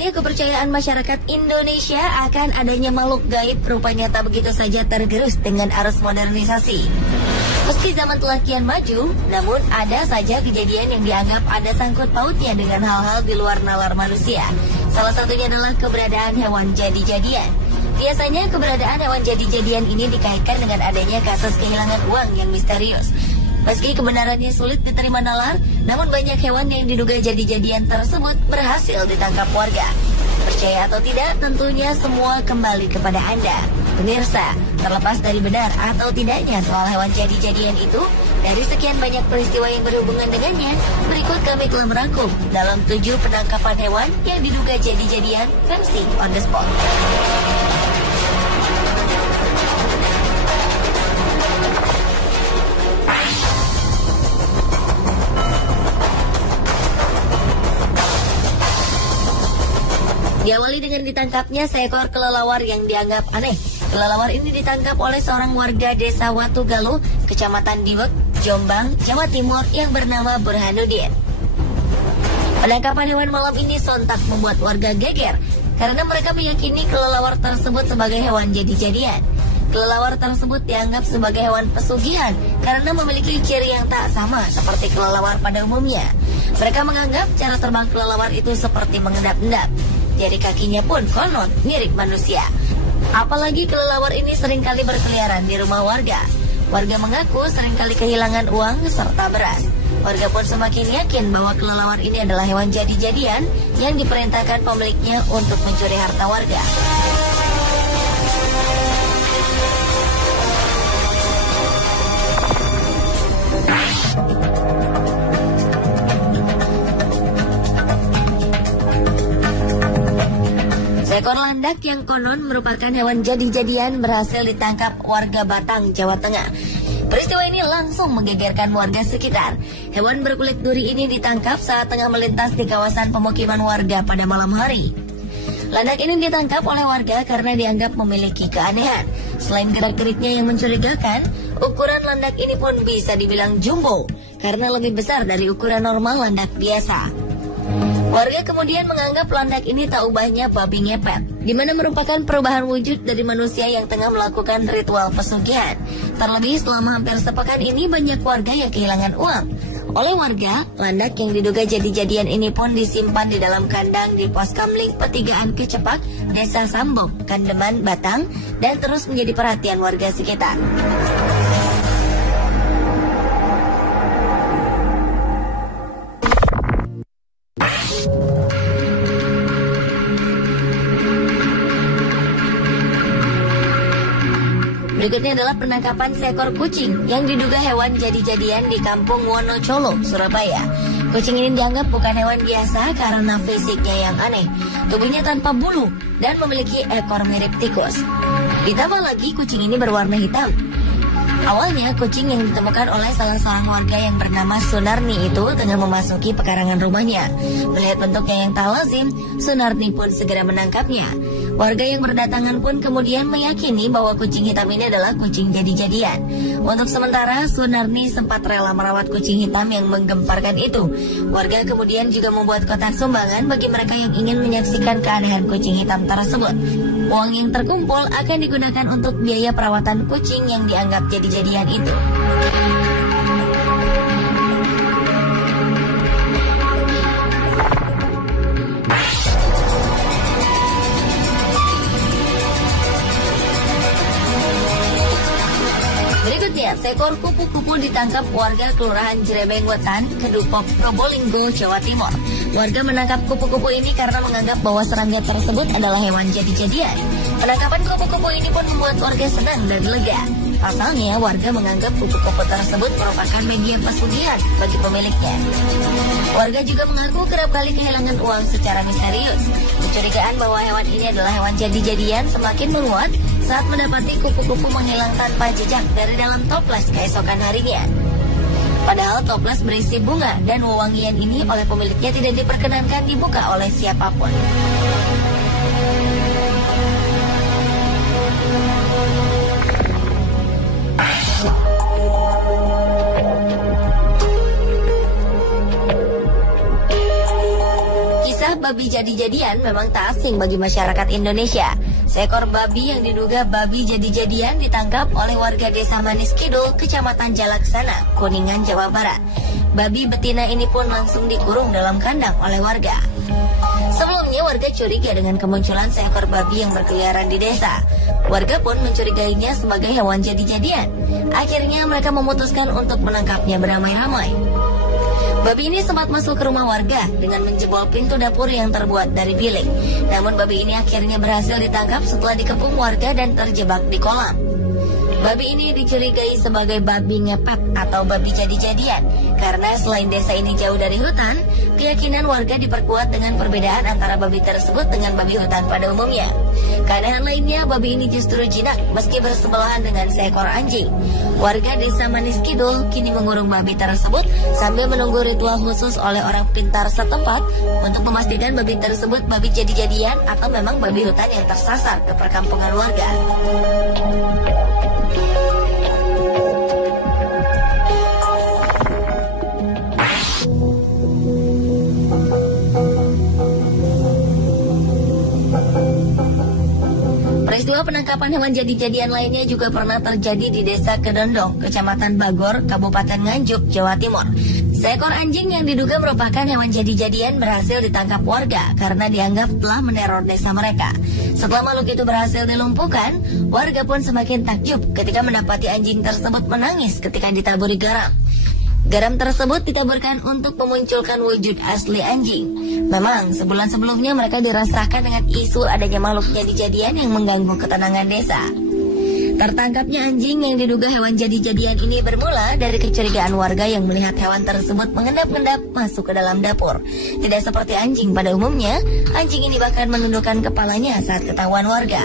Awalnya kepercayaan masyarakat Indonesia akan adanya makhluk gaib rupanya tak begitu saja tergerus dengan arus modernisasi. Meski zaman telah kian maju, namun ada saja kejadian yang dianggap ada sangkut pautnya dengan hal-hal di luar nalar manusia. Salah satunya adalah keberadaan hewan jadi-jadian. Biasanya keberadaan hewan jadi-jadian ini dikaitkan dengan adanya kasus kehilangan uang yang misterius. Meski kebenarannya sulit diterima nalar, namun banyak hewan yang diduga jadi-jadian tersebut berhasil ditangkap warga. Percaya atau tidak, tentunya semua kembali kepada Anda. Pemirsa, terlepas dari benar atau tidaknya soal hewan jadi-jadian itu, dari sekian banyak peristiwa yang berhubungan dengannya, berikut kami telah merangkum dalam 7 penangkapan hewan yang diduga jadi-jadian versi on the spot. Diawali dengan ditangkapnya seekor kelelawar yang dianggap aneh. Kelelawar ini ditangkap oleh seorang warga desa Watugaluh, Kecamatan Diwek, Jombang, Jawa Timur yang bernama Burhanuddin. Penangkapan hewan malam ini sontak membuat warga geger karena mereka meyakini kelelawar tersebut sebagai hewan jadi-jadian. Kelelawar tersebut dianggap sebagai hewan pesugihan karena memiliki ciri yang tak sama seperti kelelawar pada umumnya. Mereka menganggap cara terbang kelelawar itu seperti mengendap-endap. Jari kakinya pun konon mirip manusia. Apalagi kelelawar ini seringkali berkeliaran di rumah warga. Warga mengaku seringkali kehilangan uang serta beras. Warga pun semakin yakin bahwa kelelawar ini adalah hewan jadi-jadian yang diperintahkan pemiliknya untuk mencuri harta warga. Seekor landak yang konon merupakan hewan jadi-jadian berhasil ditangkap warga Batang, Jawa Tengah. Peristiwa ini langsung menggegerkan warga sekitar. Hewan berkulit duri ini ditangkap saat tengah melintas di kawasan pemukiman warga pada malam hari. Landak ini ditangkap oleh warga karena dianggap memiliki keanehan. Selain gerak-geriknya yang mencurigakan, ukuran landak ini pun bisa dibilang jumbo karena lebih besar dari ukuran normal landak biasa. Warga kemudian menganggap landak ini tak ubahnya babi ngepet, di mana merupakan perubahan wujud dari manusia yang tengah melakukan ritual pesugihan. Terlebih selama hampir sepekan ini banyak warga yang kehilangan uang. Oleh warga, landak yang diduga jadi-jadian ini pun disimpan di dalam kandang di pos Kamling Petigaan Kecepak, Desa Sambong, Kandeman, Batang, dan terus menjadi perhatian warga sekitar. Berikutnya adalah penangkapan seekor kucing yang diduga hewan jadi-jadian di Kampung Wonocolo, Surabaya. Kucing ini dianggap bukan hewan biasa karena fisiknya yang aneh. Tubuhnya tanpa bulu dan memiliki ekor mirip tikus. Ditambah lagi kucing ini berwarna hitam. Awalnya kucing yang ditemukan oleh salah seorang warga yang bernama Sunarni itu tengah memasuki pekarangan rumahnya. Melihat bentuknya yang tak lazim, Sunarni pun segera menangkapnya. Warga yang berdatangan pun kemudian meyakini bahwa kucing hitam ini adalah kucing jadi-jadian. Untuk sementara, Sunarni sempat rela merawat kucing hitam yang menggemparkan itu. Warga kemudian juga membuat kotak sumbangan bagi mereka yang ingin menyaksikan keanehan kucing hitam tersebut. Uang yang terkumpul akan digunakan untuk biaya perawatan kucing yang dianggap jadi-jadian itu. Berikutnya, seekor kupu-kupu ditangkap warga Kelurahan Jerebeng Wetan, Kedupok, Probolinggo, Jawa Timur. Warga menangkap kupu-kupu ini karena menganggap bahwa serangga tersebut adalah hewan jadi-jadian. Penangkapan kupu-kupu ini pun membuat warga senang dan lega. Pasalnya, warga menganggap kupu-kupu tersebut merupakan media pesugihan bagi pemiliknya. Warga juga mengaku kerap kali kehilangan uang secara misterius. Kecurigaan bahwa hewan ini adalah hewan jadi-jadian semakin menguat saat mendapati kupu-kupu menghilang tanpa jejak dari dalam toples keesokan harinya. Padahal toples berisi bunga dan wewangian ini oleh pemiliknya tidak diperkenankan dibuka oleh siapapun. Kisah babi jadi-jadian memang tak asing bagi masyarakat Indonesia. Seekor babi yang diduga babi jadi-jadian ditangkap oleh warga Desa Manis Kidul, Kecamatan Jalaksana, Kuningan, Jawa Barat. Babi betina ini pun langsung dikurung dalam kandang oleh warga. Sebelumnya warga curiga dengan kemunculan seekor babi yang berkeliaran di desa. Warga pun mencurigainya sebagai hewan jadi-jadian. Akhirnya mereka memutuskan untuk menangkapnya beramai-ramai. Babi ini sempat masuk ke rumah warga dengan menjebol pintu dapur yang terbuat dari bilik. Namun babi ini akhirnya berhasil ditangkap setelah dikepung warga dan terjebak di kolam. Babi ini dicurigai sebagai babi ngepet atau babi jadi-jadian karena selain desa ini jauh dari hutan, keyakinan warga diperkuat dengan perbedaan antara babi tersebut dengan babi hutan pada umumnya. Keanehan lainnya, babi ini justru jinak meski bersebelahan dengan seekor anjing. Warga Desa Manis Kidul kini mengurung babi tersebut sambil menunggu ritual khusus oleh orang pintar setempat untuk memastikan babi tersebut babi jadi-jadian atau memang babi hutan yang tersasar ke perkampungan warga. Peristiwa penangkapan hewan jadi-jadian lainnya juga pernah terjadi di Desa Kedondong, Kecamatan Bagor, Kabupaten Nganjuk, Jawa Timur. Seekor anjing yang diduga merupakan hewan jadi-jadian berhasil ditangkap warga karena dianggap telah meneror desa mereka. Setelah makhluk itu berhasil dilumpuhkan, warga pun semakin takjub ketika mendapati anjing tersebut menangis ketika ditaburi garam. Garam tersebut ditaburkan untuk memunculkan wujud asli anjing. Memang sebulan sebelumnya mereka dirasakan dengan isu adanya makhluk jadi-jadian yang mengganggu ketenangan desa. Tertangkapnya anjing yang diduga hewan jadi-jadian ini bermula dari kecurigaan warga yang melihat hewan tersebut mengendap-endap masuk ke dalam dapur. Tidak seperti anjing pada umumnya, anjing ini bahkan menundukkan kepalanya saat ketahuan warga.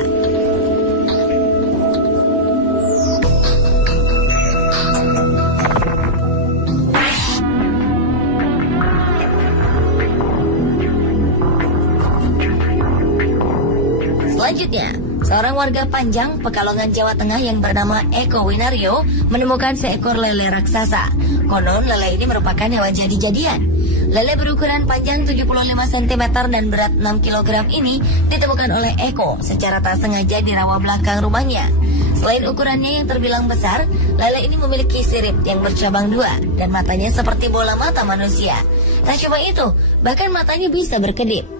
Selanjutnya, seorang warga Panjang, Pekalongan, Jawa Tengah yang bernama Eko Winario menemukan seekor lele raksasa. Konon lele ini merupakan hewan jadi-jadian. Lele berukuran panjang 75 cm dan berat 6 kg ini ditemukan oleh Eko secara tak sengaja di rawa belakang rumahnya. Selain ukurannya yang terbilang besar, lele ini memiliki sirip yang bercabang dua dan matanya seperti bola mata manusia. Tak cuma itu, bahkan matanya bisa berkedip.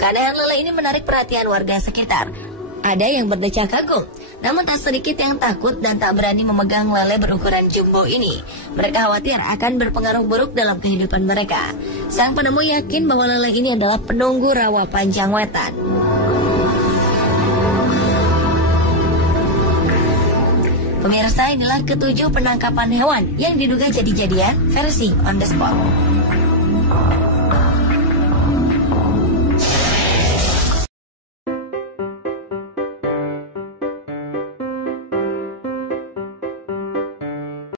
Keanehan lele ini menarik perhatian warga sekitar. Ada yang berdecak kagum, namun tak sedikit yang takut dan tak berani memegang lele berukuran jumbo ini. Mereka khawatir akan berpengaruh buruk dalam kehidupan mereka. Sang penemu yakin bahwa lele ini adalah penunggu rawa Panjang Wetan. Pemirsa, inilah ketujuh penangkapan hewan yang diduga jadi-jadian versi on the spot.